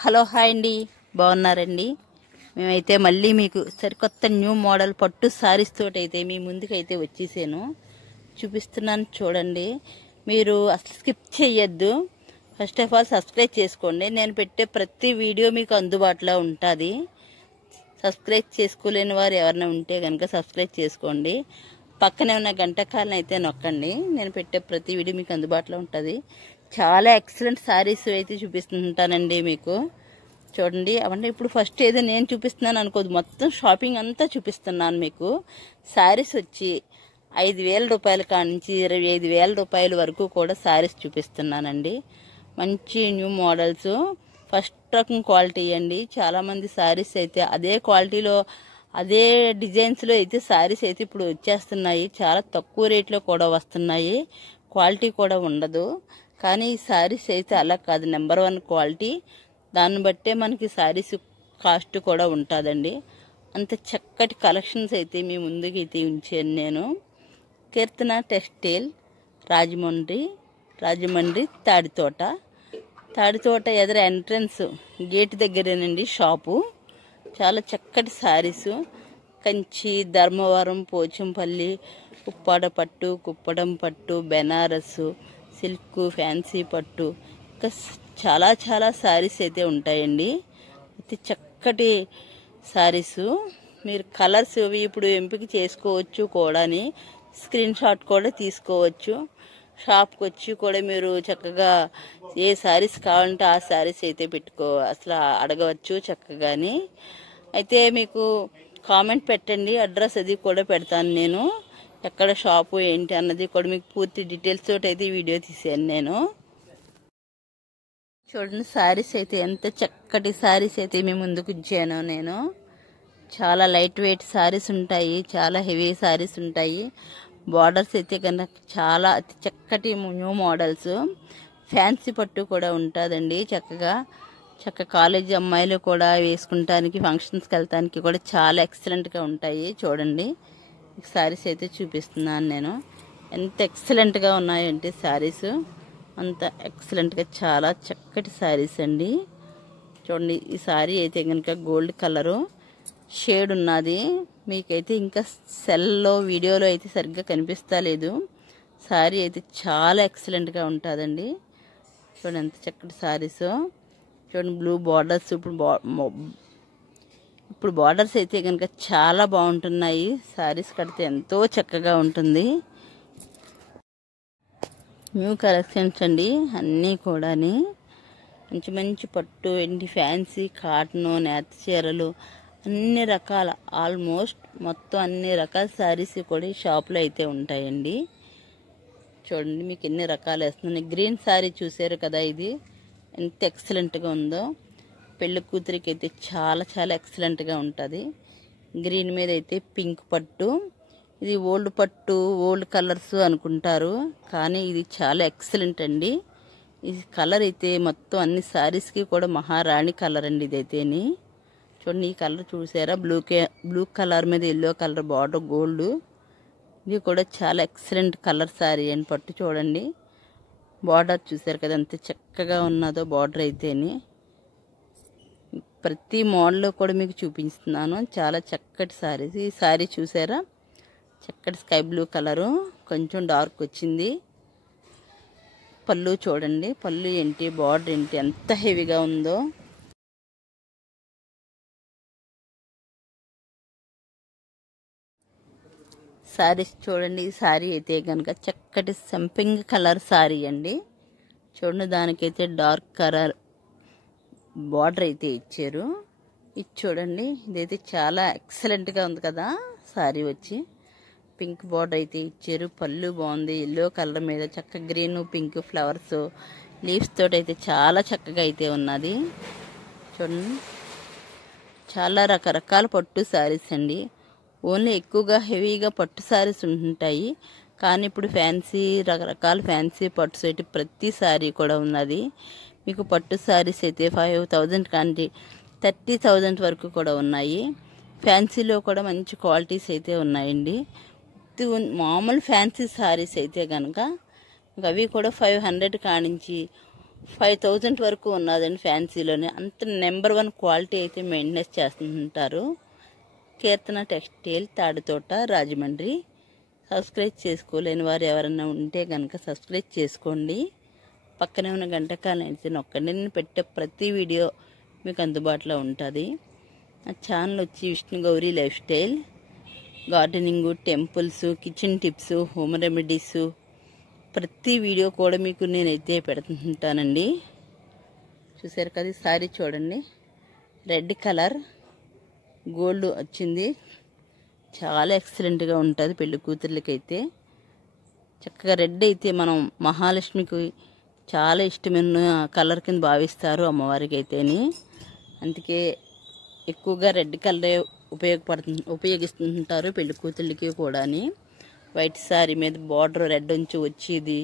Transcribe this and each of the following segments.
Hello hi అండి, బాగున్నారండి? మేమైతే మళ్ళీ మీకు సరికొత్త న్యూ మోడల్ పట్టు సారీస్ తోటి అయితే మీ ముందుకైతే వచ్చేసాను. చూపిస్తున్నాను చూడండి. మీరు అసలు స్కిప్ చేయొద్దు. ఫస్ట్ ఆఫ్ ఆల్ సబ్స్క్రైబ్ చేసుకోండి. నేను పెట్టే ప్రతి వీడియో మీకు అందుబాటులో ఉంటుంది. సబ్స్క్రైబ్ చేసుకోలేని వారు ఎవరైనా ఉంటే కనుక సబ్స్క్రైబ్ చేసుకోండి. పక్కనే ఉన్న గంట కాలను అయితే నొక్కండి. నేను పెట్టే ప్రతి వీడియో మీకు అందుబాటులో ఉంటుంది. చాలా ఎక్సలెంట్ సారీస్ అయితే చూపిస్తుంటానండి మీకు. చూడండి, అవంటే ఇప్పుడు ఫస్ట్ ఏదో నేను చూపిస్తున్నాను అనుకోదు, మొత్తం షాపింగ్ అంతా చూపిస్తున్నాను మీకు. సారీస్ వచ్చి 5,000 రూపాయల కాడ నుంచి 25,000 రూపాయల వరకు కూడా సారీస్ చూపిస్తున్నానండి. మంచి న్యూ మోడల్స్, ఫస్ట్ రకం క్వాలిటీ అండి. చాలామంది సారీస్ అయితే అదే క్వాలిటీలో అదే డిజైన్స్లో అయితే సారీస్ అయితే ఇప్పుడు వచ్చేస్తున్నాయి. చాలా తక్కువ రేట్లో కూడా వస్తున్నాయి. క్వాలిటీ కూడా ఉండదు. కానీ ఈ సారీస్ అయితే అలా కాదు, నెంబర్ 1 క్వాలిటీ. దాన్ని బట్టే మనకి సారీస్ కాస్ట్ కూడా ఉంటుందండి. అంత చక్కటి కలెక్షన్స్ అయితే మీ ముందుకు అయితే ఉంచాను నేను. కీర్తన టెక్స్టైల్, రాజమండ్రి తాడితోట ఎదురు ఎంట్రన్స్ గేట్ దగ్గరేనండి షాపు. చాలా చక్కటి సారీసు, కంచి, ధర్మవరం, పోచంపల్లి, ఉప్పాడ పట్టు, కుప్పడం పట్టు, బెనారసు, సిల్క్, ఫ్యాన్సీ పట్టు, ఇంకా చాలా చాలా సారీస్ అయితే ఉంటాయండి. అతి చక్కటి సారీసు. మీరు కలర్స్ అవి ఇప్పుడు ఎంపిక చేసుకోవచ్చు కూడాని, స్క్రీన్ షాట్ కూడా తీసుకోవచ్చు. షాప్కి వచ్చి కూడా మీరు చక్కగా ఏ సారీస్ కావాలంటే ఆ సారీస్ అయితే అసలు అడగవచ్చు చక్కగాని. అయితే మీకు కామెంట్ పెట్టండి, అడ్రస్ అది కూడా పెడతాను నేను. ఎక్కడ షాపు ఏంటి అన్నది కూడా మీకు పూర్తి డీటెయిల్స్ తోటి అయితే వీడియో తీసాను నేను. చూడండి, సారీస్ అయితే ఎంత చక్కటి సారీస్ అయితే మీ ముందుకు ఇచ్చాను నేను. చాలా లైట్ వెయిట్ సారీస్ ఉంటాయి, చాలా హెవీ సారీస్ ఉంటాయి. బార్డర్స్ అయితే కనుక చాలా అతి చక్కటి న్యూ మోడల్స్. ఫ్యాన్సీ పట్టు కూడా ఉంటుందండి. చక్క కాలేజీ అమ్మాయిలు కూడా వేసుకుంటానికి, ఫంక్షన్స్కి వెళ్తానికి కూడా చాలా ఎక్సలెంట్గా ఉంటాయి. చూడండి, సారీస్ అయితే చూపిస్తున్నాను నేను. ఎంత ఎక్సలెంట్గా ఉన్నాయంటే సారీస్, అంత ఎక్సలెంట్గా చాలా చక్కటి సారీస్ అండి. చూడండి, ఈ సారీ అయితే కనుక గోల్డ్ కలరు షేడ్ ఉన్నది. మీకైతే ఇంకా సెల్లో వీడియోలో అయితే సరిగ్గా కనిపిస్తలేదు. సారీ అయితే చాలా ఎక్సలెంట్గా ఉంటుందండి. చూడండి ఎంత చక్కటి సారీస్. చూడండి, బ్లూ బార్డర్స్. ఇప్పుడు బార్డర్స్ అయితే కనుక చాలా బాగుంటున్నాయి. సారీస్ కడితే ఎంతో చక్కగా ఉంటుంది. న్యూ కలెక్షన్స్ అండి అన్నీ కూడా. మంచి మంచి పట్టు, ఏంటి ఫ్యాన్సీ, కాటను, నేత చీరలు, అన్ని రకాల ఆల్మోస్ట్ మొత్తం అన్ని రకాల సారీస్ కూడా ఈ షాప్లో అయితే ఉంటాయండి. చూడండి, మీకు ఎన్ని రకాలు వేస్తున్నాయి. గ్రీన్ సారీ చూసారు కదా, ఇది ఎంత ఎక్సలెంట్గా ఉందో. పెళ్లి కూతురికి అయితే చాలా చాలా ఎక్సలెంట్గా ఉంటుంది. గ్రీన్ మీద అయితే పింక్ పట్టు. ఇది ఓల్డ్ పట్టు, ఓల్డ్ కలర్స్ అనుకుంటారు, కానీ ఇది చాలా ఎక్సలెంట్ అండి. ఈ కలర్ అయితే మొత్తం అన్ని సారీస్కి కూడా మహారాణి కలర్ అండి ఇదైతేని. చూడండి, ఈ కలర్ చూసారా, బ్లూ కలర్ మీద ఎల్లో కలర్ బార్డర్, గోల్డ్. ఇది కూడా చాలా ఎక్సలెంట్ కలర్ సారీ అండి. పట్టు చూడండి, బార్డర్ చూసారు కదా ఎంత చక్కగా ఉన్నదో బార్డర్ అయితేని. ప్రతి మోడల్లో కూడా మీకు చూపిస్తున్నాను. చాలా చక్కటి సారీస్. ఈ సారీ చూసారా, చక్కటి స్కై బ్లూ కలరు, కొంచెం డార్క్ వచ్చింది. పళ్ళు చూడండి, పళ్ళు ఏంటి, బార్డర్ ఏంటి, ఎంత హెవీగా ఉందో. సారీస్ చూడండి, ఈ సారీ అయితే కనుక చక్కటి సంపింగ్ కలర్ సారీ అండి. చూడండి, దానికైతే డార్క్ కలర్ బార్డర్ అయితే ఇచ్చారు. ఇది చూడండి, ఇదైతే చాలా ఎక్సలెంట్గా ఉంది కదా. సారీ వచ్చి పింక్ బార్డర్ అయితే ఇచ్చారు. పళ్ళు బాగుంది, ఎల్లో కలర్ మీద చక్క గ్రీన్, పింక్ ఫ్లవర్స్, లీవ్స్ తోటి అయితే చాలా చక్కగా అయితే ఉన్నది. చూడండి, చాలా రకరకాల పట్టు సారీస్ అండి. ఓన్లీ ఎక్కువగా హెవీగా పట్టు సారీస్ ఉంటాయి, కానీ ఇప్పుడు ఫ్యాన్సీ, రకరకాల ఫ్యాన్సీ పట్టు సెట్ ప్రతి సారీ కూడా ఉన్నది. మీకు పట్టు సారీస్ అయితే 5,000 కానీ 30,000 వరకు కూడా ఉన్నాయి. ఫ్యాన్సీలో కూడా మంచి క్వాలిటీస్ అయితే ఉన్నాయండి. మామూలు ఫ్యాన్సీ సారీస్ అయితే కనుక అవి కూడా 500 కానించి 5000 వరకు ఉన్నదండి ఫ్యాన్సీలోనే. అంత నెంబర్ 1 క్వాలిటీ అయితే మెయింటెనెన్స్ చేస్తుంటారు. కీర్తన టెక్స్టైల్, తాడితోట, రాజమండ్రి. సబ్స్క్రైబ్ చేసుకోలేని వారు ఎవరైనా ఉంటే కనుక సబ్స్క్రైబ్ చేసుకోండి. పక్కనే ఉన్న గంటకాలను అయితే నొక్కండి. నేను పెట్టే ప్రతి వీడియో మీకు అందుబాటులో ఉంటుంది. నా ఛానల్ వచ్చి Vishnu Gauri life style. Gardening, temples, kitchen tips, home remedies ప్రతి వీడియో కూడా మీకు నేనైతే పెడుతుంటానండి. చూసారు కదా, సారీ చూడండి, రెడ్ కలర్ గోల్డ్ వచ్చింది. చాలా ఎక్సలెంట్గా ఉంటుంది పెళ్లి కూతుర్లకైతే. చక్కగా రెడ్ అయితే మనం మహాలక్ష్మికి చాలా ఇష్టమైన కలర్ కింద భావిస్తారు అమ్మవారికి అయితేని. అందుకే ఎక్కువగా రెడ్ కలరే ఉపయోగిస్తుంటారు పెళ్లి కూతుళ్ళకి కూడా. వైట్ శారీ మీద బార్డర్ రెడ్ ఉంచి వచ్చేది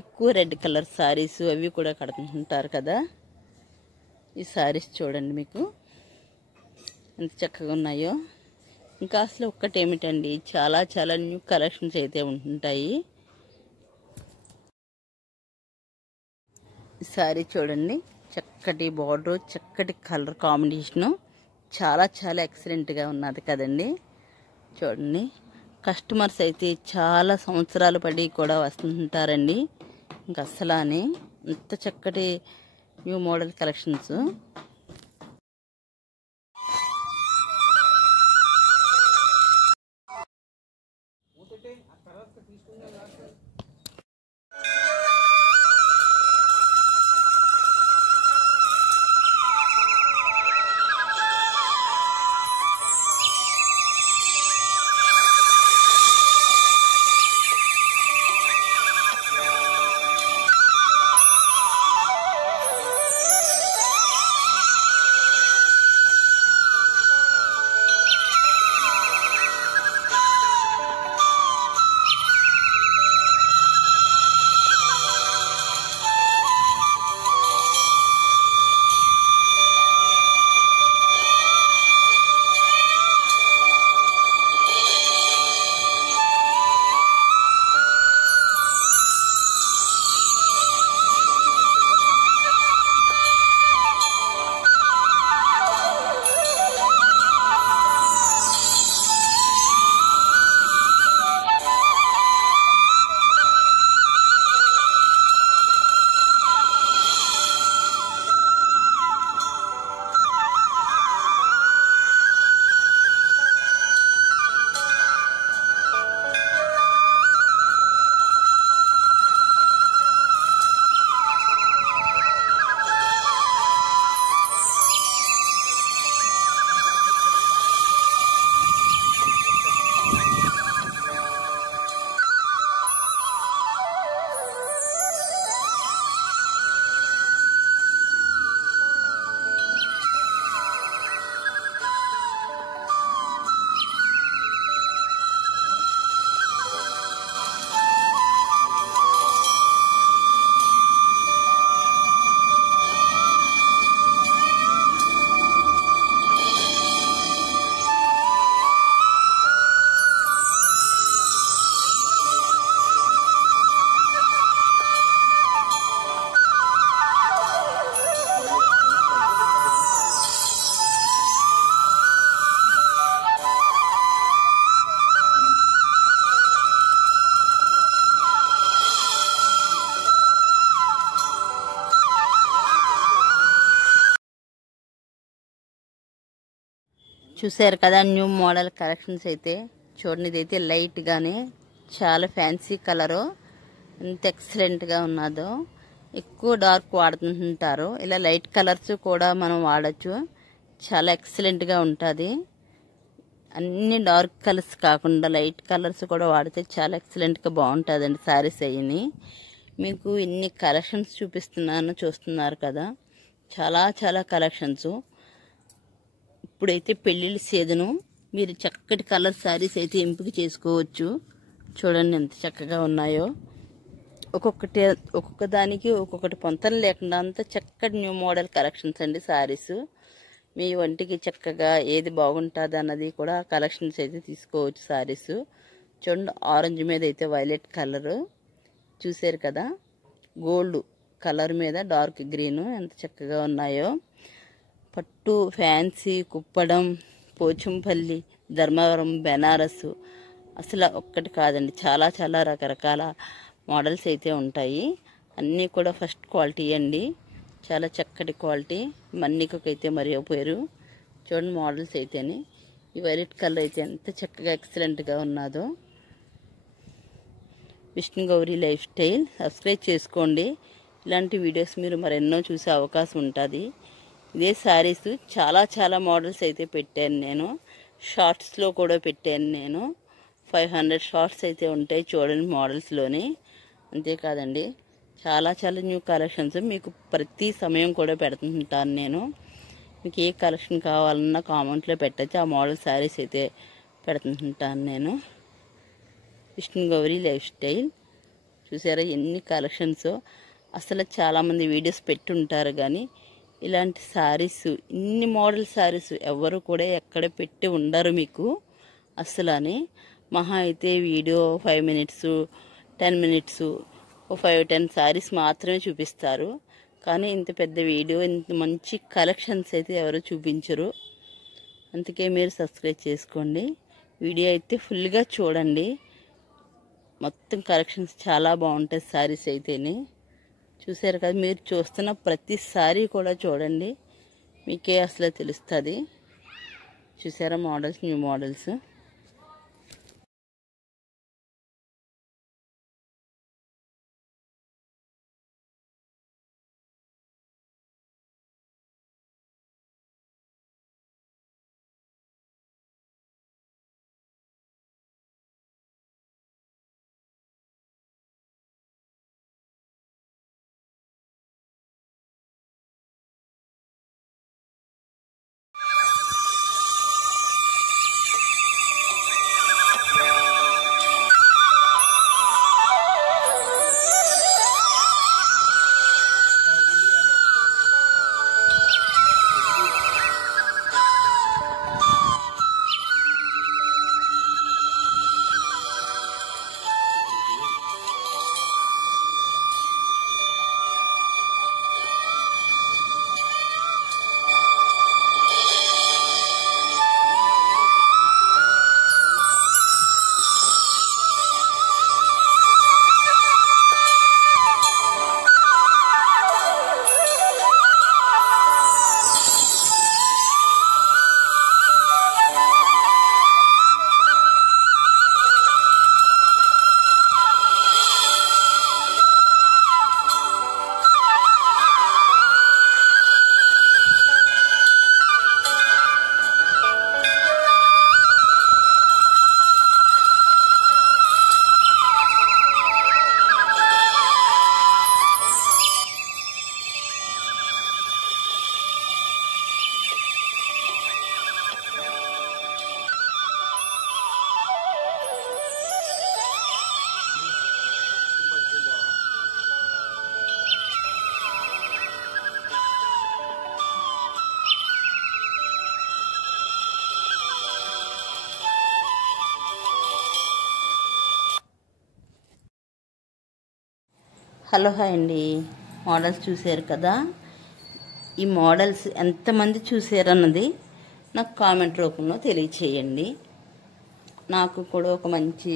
ఎక్కువ రెడ్ కలర్ శారీస్ అవి కూడా కడుతుంటారు కదా. ఈ శారీస్ చూడండి మీకు ఎంత చక్కగా ఉన్నాయో. ఇంకా అసలు ఒక్కటి ఏమిటండి, చాలా చాలా న్యూ కలెక్షన్స్ అయితే ఉంటుంటాయి. ఈ శారీ చూడండి, చక్కటి బార్డర్, చక్కటి కలర్ కాంబినేషను, చాలా చాలా ఎక్సలెంట్గా ఉన్నది కదండి. చూడండి, కస్టమర్స్ అయితే చాలా సంవత్సరాలు పడి కూడా వస్తుంటారండి. ఇంకా అసలానే అంత చక్కటి న్యూ మోడల్ కలెక్షన్స్. చూసారు కదా న్యూ మోడల్ కలెక్షన్స్ అయితే. చూడండి, ఇదైతే లైట్గానే చాలా ఫ్యాన్సీ కలరు, ఎంత ఎక్సలెంట్గా ఉన్నదో. ఎక్కువ డార్క్ వాడుతుంటారు, ఇలా లైట్ కలర్స్ కూడా మనం వాడచ్చు, చాలా ఎక్సలెంట్గా ఉంటుంది. అన్ని డార్క్ కలర్స్ కాకుండా లైట్ కలర్స్ కూడా వాడితే చాలా ఎక్సలెంట్గా బాగుంటుందండి శారీస్ అయ్యి. మీకు ఇన్ని కలెక్షన్స్ చూపిస్తున్నాను, చూస్తున్నారు కదా, చాలా చాలా కలెక్షన్స్. ఇప్పుడైతే పెళ్ళిళ్ళ సీజను, మీరు చక్కటి కలర్ శారీస్ అయితే ఎంపిక చేసుకోవచ్చు. చూడండి ఎంత చక్కగా ఉన్నాయో. ఒక్కొక్క దానికి ఒక్కొక్కటి పొంతన లేకుండా అంత చక్కటి న్యూ మోడల్ కలెక్షన్స్ అండి శారీస్. మీ ఒంటికి చక్కగా ఏది బాగుంటుంది అన్నది కూడా కలెక్షన్స్ అయితే తీసుకోవచ్చు శారీస్. చూడండి, ఆరెంజ్ మీద అయితే వైలెట్ కలరు చూసారు కదా, గోల్డ్ కలర్ మీద డార్క్ గ్రీన్ ఎంత చక్కగా ఉన్నాయో. పట్టు, ఫ్యాన్సీ, కుప్పడం, పోచంపల్లి, ధర్మవరం, బెనారస్ అసలు ఒక్కటి కాదండి, చాలా చాలా రకరకాల మోడల్స్ అయితే ఉంటాయి. అన్నీ కూడా ఫస్ట్ క్వాలిటీ అండి, చాలా చక్కటి క్వాలిటీ. మన్నికైతే మరిగిపోయారు చూడండి మోడల్స్ అయితేనే. ఈ వైలెట్ కలర్ అయితే ఎంత చక్కగా ఎక్సలెంట్గా ఉన్నదో. Vishnu Gauri life style subscribe చేసుకోండి. ఇలాంటి వీడియోస్ మీరు మరెన్నో చూసే అవకాశం ఉంటుంది. ఇదే శారీస్ చాలా చాలా మోడల్స్ అయితే పెట్టాను నేను, షార్ట్స్లో కూడా పెట్టాను నేను. 500 షార్ట్స్ అయితే ఉంటాయి చూడండి మోడల్స్లోని. అంతేకాదండి, చాలా చాలా న్యూ కలెక్షన్స్ మీకు ప్రతి సమయం కూడా పెడుతుంటాను నేను. మీకు ఏ కలెక్షన్ కావాలన్నా కామెంట్లో పెట్టచ్చు, ఆ మోడల్ శారీస్ అయితే పెడుతుంటాను నేను. విష్ణు గౌరీ లైఫ్ స్టైల్ చూసారా ఎన్ని కలెక్షన్స్. అసలు చాలామంది వీడియోస్ పెట్టుంటారు కానీ ఇలాంటి శారీస్, ఇన్ని మోడల్ శారీస్ ఎవరు కూడా ఎక్కడ పెట్టి ఉండరు మీకు అసలని. మహా అయితే వీడియో 5 minutes 10 minutes 5-10 శారీస్ మాత్రమే చూపిస్తారు. కానీ ఇంత పెద్ద వీడియో, ఇంత మంచి కలెక్షన్స్ అయితే ఎవరు చూపించరు. అందుకే మీరు సబ్స్క్రైబ్ చేసుకోండి, వీడియో అయితే ఫుల్గా చూడండి. మొత్తం కలెక్షన్స్ చాలా బాగుంటాయి శారీస్ అయితేనే. చూసారు కదా, మీరు చూస్తున్న ప్రతి శారీ కూడా చూడండి, మీకే అసలు తెలుస్తుంది. చూసారా models, new models. Hello hi అండి, మోడల్స్ చూసారు కదా. ఈ మోడల్స్ ఎంతమంది చూసారన్నది నాకు కామెంట్ రూపంలో తెలియచేయండి. నాకు కూడా ఒక మంచి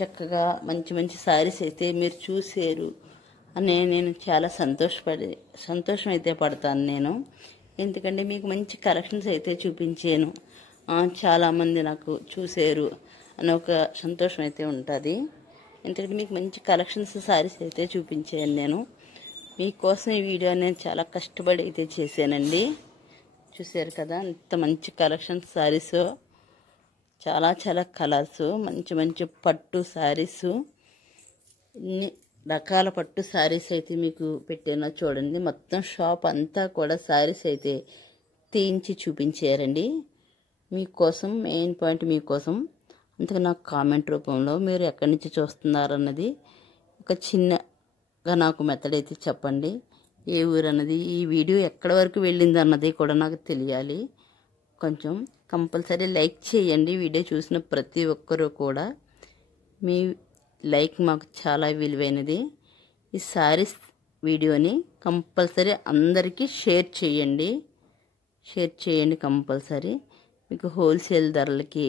చక్కగా మంచి మంచి శారీస్ అయితే మీరు చూసారు అని నేను చాలా సంతోషం అయితే పడతాను నేను. ఎందుకంటే మీకు మంచి కలెక్షన్స్ అయితే చూపించాను, చాలామంది నాకు చూసారు అని ఒక సంతోషం అయితే ఉంటుంది. ఎందుకంటే మీకు మంచి కలెక్షన్స్ శారీస్ అయితే చూపించాను నేను. మీకోసం ఈ వీడియో నేను చాలా కష్టపడి అయితే చేశానండి. చూసారు కదా అంత మంచి కలెక్షన్స్ శారీస్, చాలా చాలా కలర్స్, మంచి మంచి పట్టు శారీస్, ఇన్ని రకాల పట్టు శారీస్ అయితే మీకు పెట్టానో చూడండి. మొత్తం షాప్ అంతా కూడా శారీస్ అయితే తీయించి చూపించారండి మీకోసం. మెయిన్ పాయింట్ మీకోసం. అందుకే నాకు కామెంట్ రూపంలో మీరు ఎక్కడి నుంచి చూస్తున్నారన్నది ఒక చిన్నగా నాకు మెథడ్ అయితే చెప్పండి. ఏ ఊరు అన్నది, ఈ వీడియో ఎక్కడి వరకు వెళ్ళింది అన్నది కూడా నాకు తెలియాలి. కొంచెం కంపల్సరీ లైక్ చేయండి. వీడియో చూసిన ప్రతి ఒక్కరూ కూడా మీ లైక్ మాకు చాలా విలువైనది. ఈ శారీస్ వీడియోని కంపల్సరీ అందరికీ షేర్ చేయండి కంపల్సరీ. మీకు హోల్సేల్ ధరలకి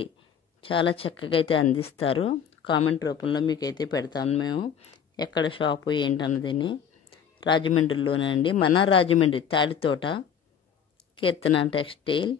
చాలా చక్కగా అయితే అందిస్తారు. కామెంట్ రూపంలో మీకైతే పెడతాను మేము ఎక్కడ షాపు ఏంటన్నదని. రాజమండ్రిలోనే అండి, మన రాజమండ్రి తాడితోట కీర్తన టెక్స్టైల్.